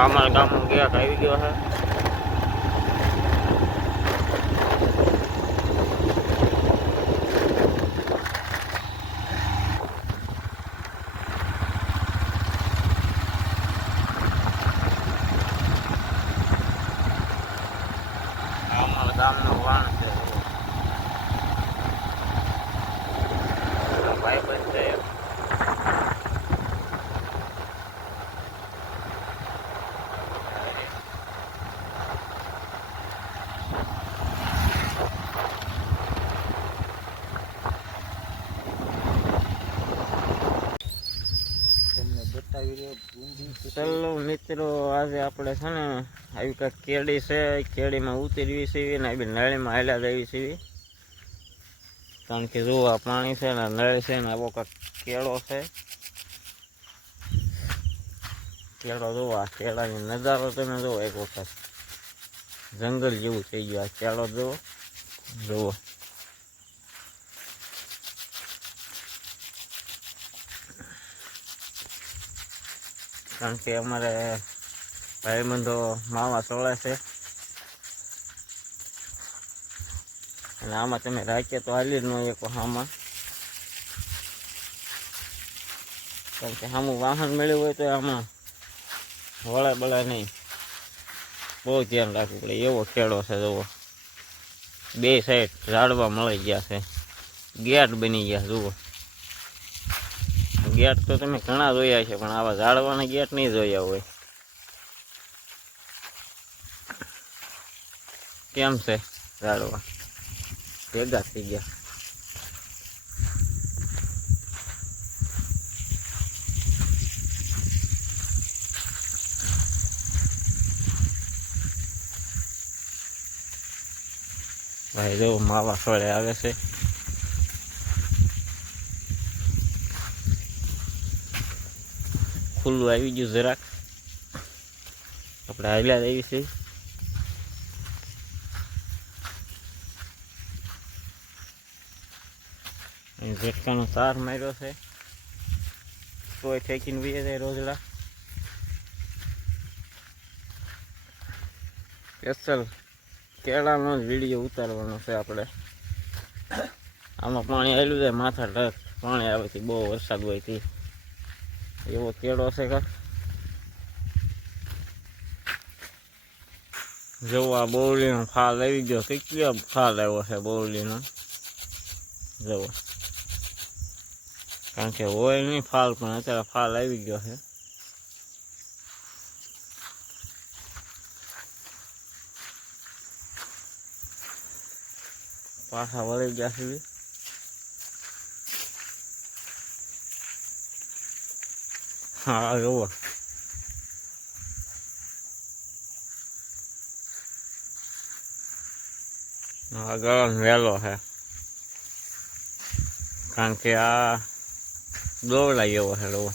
અમારા ગામનો ગેટ આવી ગયો છે આ અમારા ગામનો વાણ છે ભાઈ બંધ ચલો મિત્રો, આજે આપણે છે ને આવી કાંઈક કેળી છે. કેળીમાં ઉતરવી છે ને આવી નળીમાં હાલ્યા જવી છે. કારણ કે જો આ પાણી છે ને, નળી છે ને, આવો કાંઈક કેળો છે. કેળો જુઓ, આ કેળાની નજારો તમે જુઓ એક વખત. જંગલ જેવું થઈ ગયું આ કેળો જુઓ. જુઓ. કારણ કે અમારે ભાઈબંધો માવા સોળે છે. અને આમાં તમે રાખીએ તો હાલી ન એક આમાં કારણ કે સામું વાહન મળ્યું હોય તો આમાં વળા બળા નહીં. બહુ ધ્યાન રાખવું પડે. એવો ખેડો છે, જુઓ. બે સાઈડ ઝાડવા મળી ગયા છે. ગેટ બની ગયા, જુઓ. ગેટ તો તમે ઘણા જોયા છે, પણ આવા ઝાડવાના ગેટ નહીં જોયા હોય. કેમ છે ઝાડવા? ભેગા થઈ ગયા. ભાઈ, જો માવા ફળે આવે છે. ખુલ્લું આવી ગયું જરાક. આપણે હાલ્યા આવી છે ઝટકાનો તાર માર્યો છે. તોય ફેંકીને વીએ જાય રોજડા સ્પેશિયલ કેળાનો જ વીડિયો ઉતારવાનો છે આપણે. આમાં પાણી આવેલું છે, માથા ઢક પાણી આવે છે, બહુ વરસાદ હોયથી એવો કેળો છે કા? જો આ બોવલીનો ફાલ આવી ગયો. કેટલો ફાલ આવ્યો છે બોવલીનો જવો કારણ કે હોય નહીં ફાલ, પણ અત્યારે ફાલ આવી ગયો છે. પાછા વળી ગયા છે બી. હા જુઓ આગળ વહેલો છે કારણ કે આ દોવડાઈ એવો છે જુઓ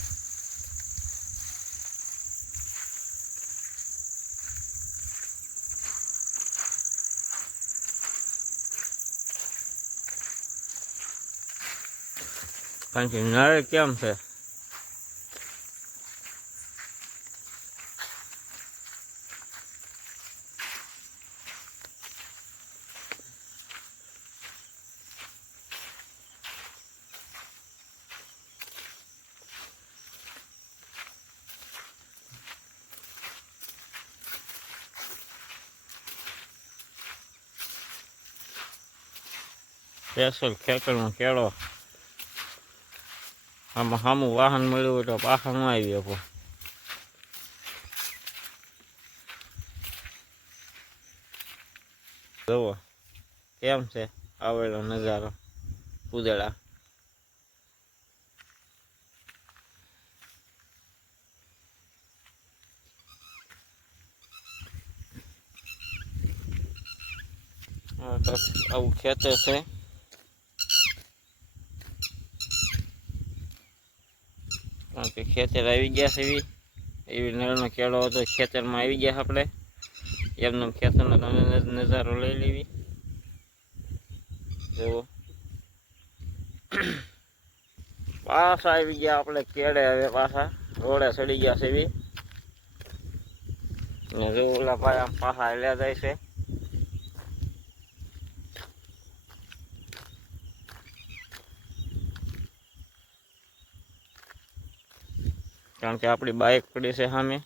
કારણ કે નળ કેમ છે સ્પેશિયલ ખેતરનો કેળો. આમાં સામું વાહન મળ્યું તો પાછા ન આવી શકો. જુઓ, કેમ છે આવેલો નજારો તો આવું ખેતર છે. કારણ કે ખેતર આવી ગયા છે એવી. એવી નળનો કેળો હતો, ખેતરમાં આવી ગયા આપણે. એમનો ખેતરનો તમે નજ- નજારો લઈ લેવી. જુઓ. પાછા આવી ગયા આપણે કેળે હવે પાછા. રોડે ચડી ગયા છે એવી. ને જો ઓલા ભાઈ આમ પાછા હાલ્યા જાય છે. કારણ કે આપણી બાઇક પડી છે સામે.